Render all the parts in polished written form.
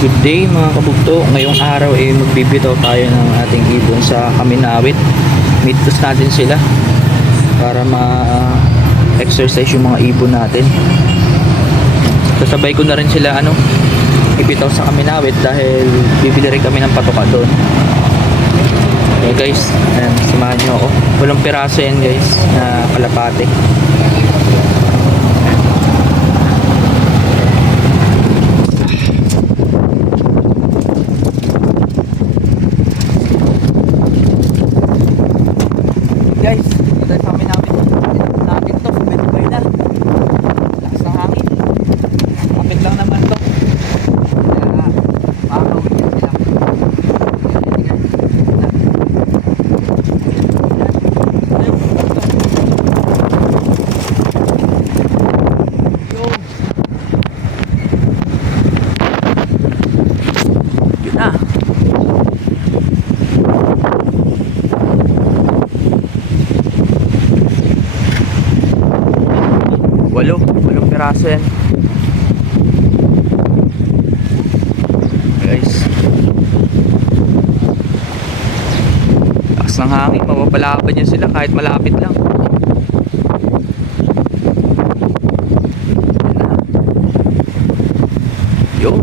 Good day mga kabugto. Ngayong araw ay magbibitaw tayo ng ating ibon sa Kaminawit. Meet natin sila para ma-exercise yung mga ibon natin. Sasabay ko na rin sila ibitaw sa Kaminawit dahil bibili rin kami ng patoka doon. Okay guys, ayan, samahan nyo ako. Walang piraso yan guys na kalapate. Guys, dito sa amin natin to, bye na. Lakas ng hangin. Kapit lang naman to. Kaya makakawin yan sila. Yun na. Walong piraso yan guys. Lakas ng hangin, mapapalaban yan sila kahit malapit lang. Yun,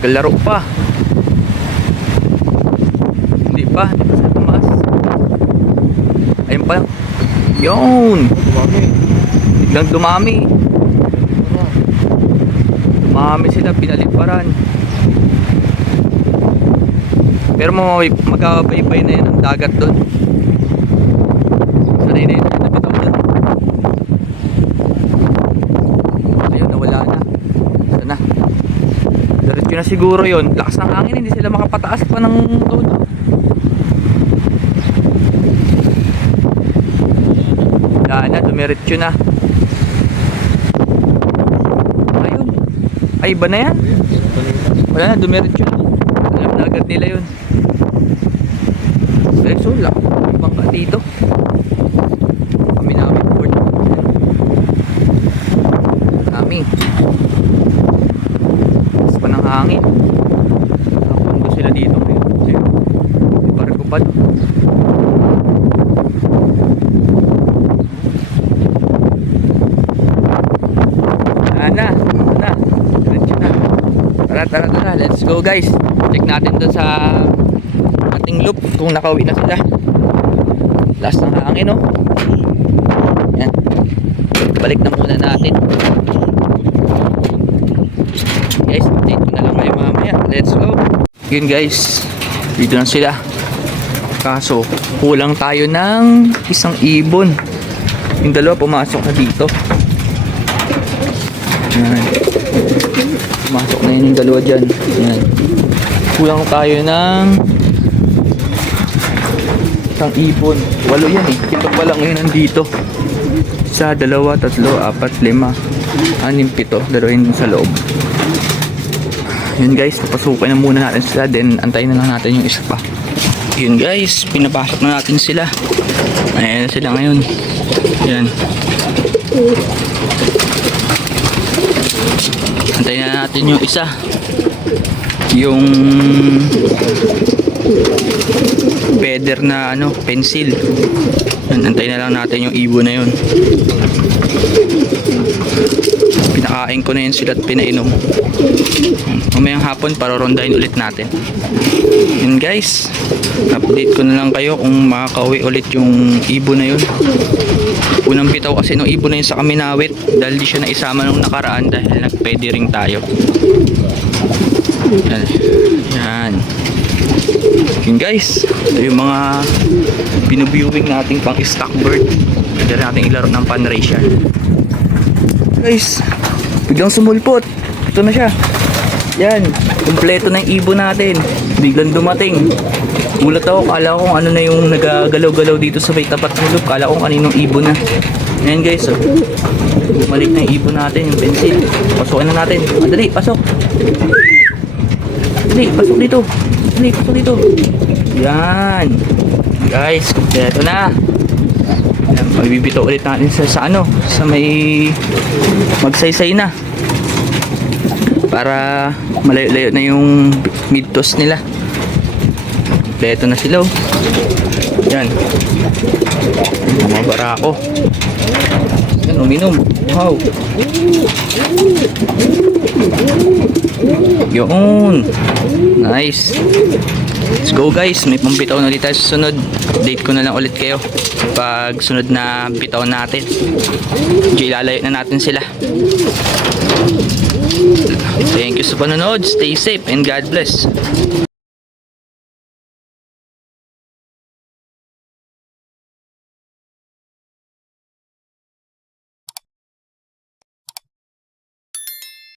naglaro pa. Hindi pa sila tumaas. Ayun pa. Yun, biglang dumami sila, pinaliparan. Pero magkabaybay na yan ang dagat doon. Sanay na yun, nabitaw doon. Ayun, nawala na. Sana diretso na siguro yun. Lakas ng hangin, hindi sila makapataas pa ng todo. Wala na, dumiretso na. Ayun. Ay, iba na yan? Wala na, dumiretso na. Alam na agad nila yun. So, ibang ka dito. Kami namin board. Kami. Mas pa ng hangin. Napunto sila dito. Ayun. Iparagupad. Tara, let's go guys. Check natin doon sa ating loop kung nakauwi na sila. Last ng hangin, no? Yan. Balik na muna natin. Guys, update ko na lang kayo mamaya. Let's go. Yun guys, dito na sila. Kaso, kulang tayo ng isang ibon. Yung dalawa pumasok na dito. Yan. Pumasok na yun yung dalawa dyan. Yan. Kulang tayo ng isang ibon. 8 yan eh. Ito pa lang ngayon nandito. 1, 2, 3, 4, 5, 6, 7. Dalawa yun sa loob. Yun guys, napasukin na muna natin sila. Then antayin na lang natin yung isa pa. Yun guys, pinapasok na natin sila. Ayan sila ngayon. Yan. Antayin na natin yung isa. Yung feather na pencil. Antayin na lang natin yung ibon na yun. Pinakain ko na yun sila at pinainom. Mamayang hapon parorondahin ulit natin. Yun guys, update ko na lang kayo kung makakauwi ulit yung ibon na yun. Unang bitaw kasi nung ibon na yun sa Kaminawit dahil di siya naisama nung nakaraan dahil nagpwede ring tayo. Yan. Yun guys, ito yung mga binuviewing nating pang stock bird. Pwede natin ilaro ng pan-race yan. Guys, biglang sumulpot. Ito na siya. Yan, kumpleto na yung ibon natin. Biglang dumating. Gulat ako, kala ko kung ano na yung nagagalaw-galaw dito sa may tapat ng loop. Kala ko kaninong ibon na. Ayan guys, bumalik na yung ibon natin, yung pencil. Pasukin na natin. Dali, pasok. Dali, pasok dito. Dali, pasok dito. Yan. Guys, kumpleto na. Ayan, magbibito ulit natin sa may magsaysay na. para malayo-layo na yung mid-toss nila. Kompleto na sila oh. Yan. Mga barako. Yan, uminom. Wow. Yun. Nice. Let's go guys. May pampitaw na ulit tayo sa sunod. Update ko na lang ulit kayo pag sunod na bitaw natin. Medyo ilalayo na natin sila. Thank you sa panonood. Stay safe and God bless.